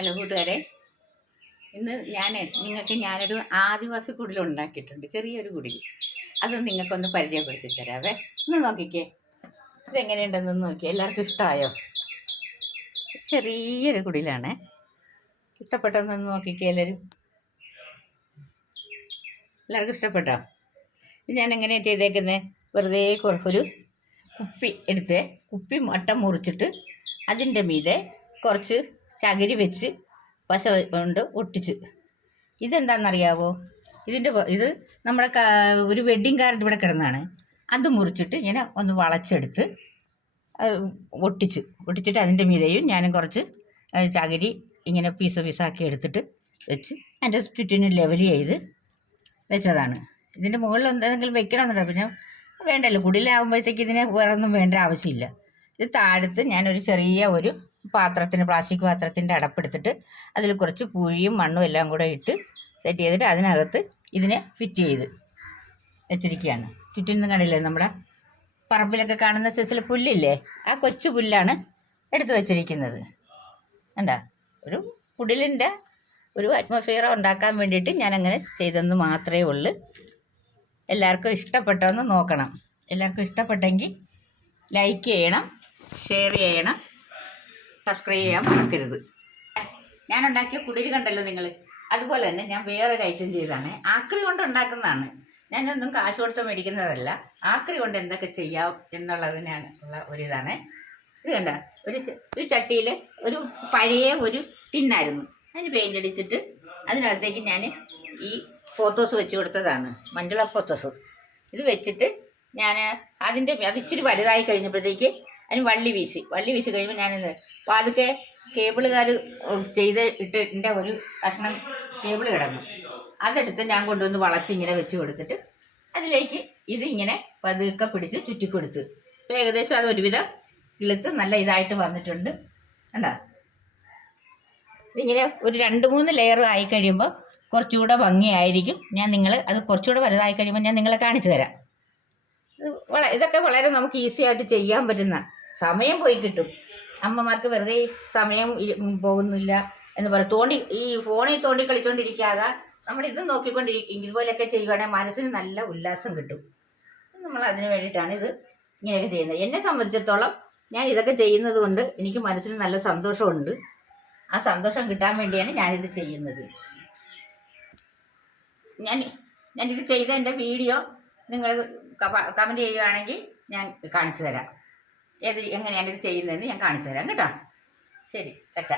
Hello കൂട്ടുകാരെ, ഇന്ന് ഞാനൊരു ആദിവാസി കുടിൽ ഉണ്ടാക്കിയിട്ടുണ്ട്. ചെറിയൊരു കുടിൽ. അത് നിങ്ങൾക്കൊന്ന് പരിചയപ്പെടുത്തി തരാവേ. ഒന്ന് നോക്കിക്കേ, ഇതെങ്ങനെയുണ്ടെന്ന് നോക്കിയേ. എല്ലാവർക്കും ഇഷ്ടമായോ? ചെറിയൊരു കുടിലാണ്. ഇഷ്ടപ്പെട്ടൊന്ന് നോക്കിക്കേ എല്ലാവർക്കും ഇഷ്ടപ്പെട്ടോ? ഞാൻ എങ്ങനെയാണ് ചെയ്തേക്കുന്നത്? വെറുതെ കുറച്ചൊരു കുപ്പി മട്ട മുറിച്ചിട്ട് അതിൻ്റെ മീതെ കുറച്ച് ചകിരി വെച്ച് പശ കൊണ്ട് ഒട്ടിച്ച്. ഇതെന്താണെന്നറിയാവോ? ഇത് നമ്മുടെ ഒരു വെഡ്ഡിങ് കാർഡ് ഇവിടെ കിടന്നാണ്. അത് മുറിച്ചിട്ട് ഇങ്ങനെ ഒന്ന് വളച്ചെടുത്ത് ഒട്ടിച്ചിട്ട് അതിൻ്റെ മീതെയും ഞാനും കുറച്ച് ചകിരി ഇങ്ങനെ പീസാക്കി എടുത്തിട്ട് വെച്ച് അതിൻ്റെ ചുറ്റിനും ലെവൽ ചെയ്ത് വെച്ചതാണ്. ഇതിൻ്റെ മുകളിൽ എന്തെങ്കിലും വെക്കണമെന്നുണ്ടോ? പിന്നെ വേണ്ടല്ലോ, കുടിലാകുമ്പോഴത്തേക്ക് ഇതിന് വേറെ ഒന്നും വേണ്ട ആവശ്യമില്ല. ഇത് താഴത്ത് ഞാനൊരു ചെറിയ ഒരു പ്ലാസ്റ്റിക് പാത്രത്തിൻ്റെ അടപ്പെടുത്തിട്ട് അതിൽ കുറച്ച് പൂഴിയും മണ്ണും എല്ലാം കൂടെ ഇട്ട് സെറ്റ് ചെയ്തിട്ട് അതിനകത്ത് ഇതിനെ ഫിറ്റ് ചെയ്ത് വെച്ചിരിക്കുകയാണ്. ചുറ്റിനും കണ്ടില്ലേ, നമ്മുടെ പറമ്പിലൊക്കെ കാണുന്ന സൈസിലെ പുല്ലില്ലേ, ആ കൊച്ചു പുല്ലാണ് എടുത്ത് വെച്ചിരിക്കുന്നത്. കണ്ടാ, ഒരു കുടിലിൻ്റെ ഒരു അറ്റ്മോസ്ഫിയർ ഉണ്ടാക്കാൻ വേണ്ടിയിട്ട് ഞാനങ്ങനെ ചെയ്തെന്ന് മാത്രമേ ഉള്ളൂ. എല്ലാവർക്കും ഇഷ്ടപ്പെട്ടെന്ന് നോക്കണം. എല്ലാവർക്കും ഇഷ്ടപ്പെട്ടെങ്കിൽ ലൈക്ക് ചെയ്യണം, ഷെയർ ചെയ്യണം, സബ്സ്ക്രൈബ് ചെയ്യാൻ മറക്കരുത്. ഞാൻ ഉണ്ടാക്കിയ കുടിൽ കണ്ടല്ലോ നിങ്ങൾ. അതുപോലെ തന്നെ ഞാൻ വേറൊരു ഐറ്റം ചെയ്തതാണ്. ആക്രി കൊണ്ട് ഉണ്ടാക്കുന്നതാണ്. ഞാനൊന്നും കാശ് കൊടുത്ത് മേടിക്കുന്നതല്ല. ആക്രി കൊണ്ട് എന്തൊക്കെ ചെയ്യാം എന്നുള്ളതിനാണ് ഉള്ള ഒരിതാണ്. ഇത് കണ്ട, ഒരു ചട്ടിയിൽ ഒരു പഴയ ഒരു ടിന്നായിരുന്നു. അതിന് പെയിൻ്റ് അടിച്ചിട്ട് അതിനകത്തേക്ക് ഞാൻ ഈ പോത്തോസ് വെച്ച് കൊടുത്തതാണ്, മഞ്ജുള പോത്തോസ്. ഇത് വെച്ചിട്ട് ഞാൻ അത് ഇച്ചിരി വലുതായി കഴിഞ്ഞപ്പോഴത്തേക്ക് അതിന് വള്ളി വീശി കഴിയുമ്പോൾ ഞാനിത് അതൊക്കെ കേബിളുകാർ ഇട്ടിൻ്റെ ഒരു കഷ്ണം കേബിൾ കിടന്നു. അതെടുത്ത് ഞാൻ കൊണ്ടുവന്ന് വളച്ചിങ്ങനെ വെച്ച് കൊടുത്തിട്ട് അതിലേക്ക് ഇതിങ്ങനെ പതുക്കെ പിടിച്ച് ചുറ്റിക്കൊടുത്ത്. ഇപ്പോൾ ഏകദേശം അത് ഒരുവിധം കിളുത്ത് നല്ല ഇതായിട്ട് വന്നിട്ടുണ്ട്. കണ്ടോ? ഇതിങ്ങനെ ഒരു 2-3 ലെയർ ആയി കഴിയുമ്പോൾ കുറച്ചുകൂടെ ഭംഗിയായിരിക്കും. അത് കുറച്ചുകൂടെ വലുതായി കഴിയുമ്പോൾ ഞാൻ നിങ്ങളെ കാണിച്ചു തരാം. ഇതൊക്കെ വളരെ നമുക്ക് ഈസി ആയിട്ട് ചെയ്യാൻ പറ്റുന്ന, സമയം പോയി കിട്ടും. അമ്മമാർക്ക് വെറുതെ സമയം പോകുന്നില്ല എന്ന് പറയും. ഈ ഫോണിൽ തോണ്ടി കളിച്ചുകൊണ്ടിരിക്കാതെ നമ്മളിത് ഇതുപോലെയൊക്കെ ചെയ്യുകയാണെങ്കിൽ മനസ്സിന് നല്ല ഉല്ലാസം കിട്ടും. നമ്മൾ അതിന് വേണ്ടിയിട്ടാണ് ഇത് ഇങ്ങനെയൊക്കെ ചെയ്യുന്നത്. എന്നെ സംബന്ധിച്ചിടത്തോളം ഞാൻ ഇതൊക്കെ ചെയ്യുന്നത് കൊണ്ട് എനിക്ക് മനസ്സിന് നല്ല സന്തോഷമുണ്ട്. ആ സന്തോഷം കിട്ടാൻ വേണ്ടിയാണ് ഞാനിത് ചെയ്യുന്നത്. ഞാനിത് ചെയ്ത എൻ്റെ വീഡിയോ നിങ്ങൾ കമൻറ്റ് ചെയ്യുകയാണെങ്കിൽ ഞാൻ കാണിച്ചു തരാം. എങ്ങനെയാണ് ഇത് ചെയ്യുന്നതെന്ന് ഞാൻ കാണിച്ചു തരാം കേട്ടോ. ശരി, ടാറ്റാ.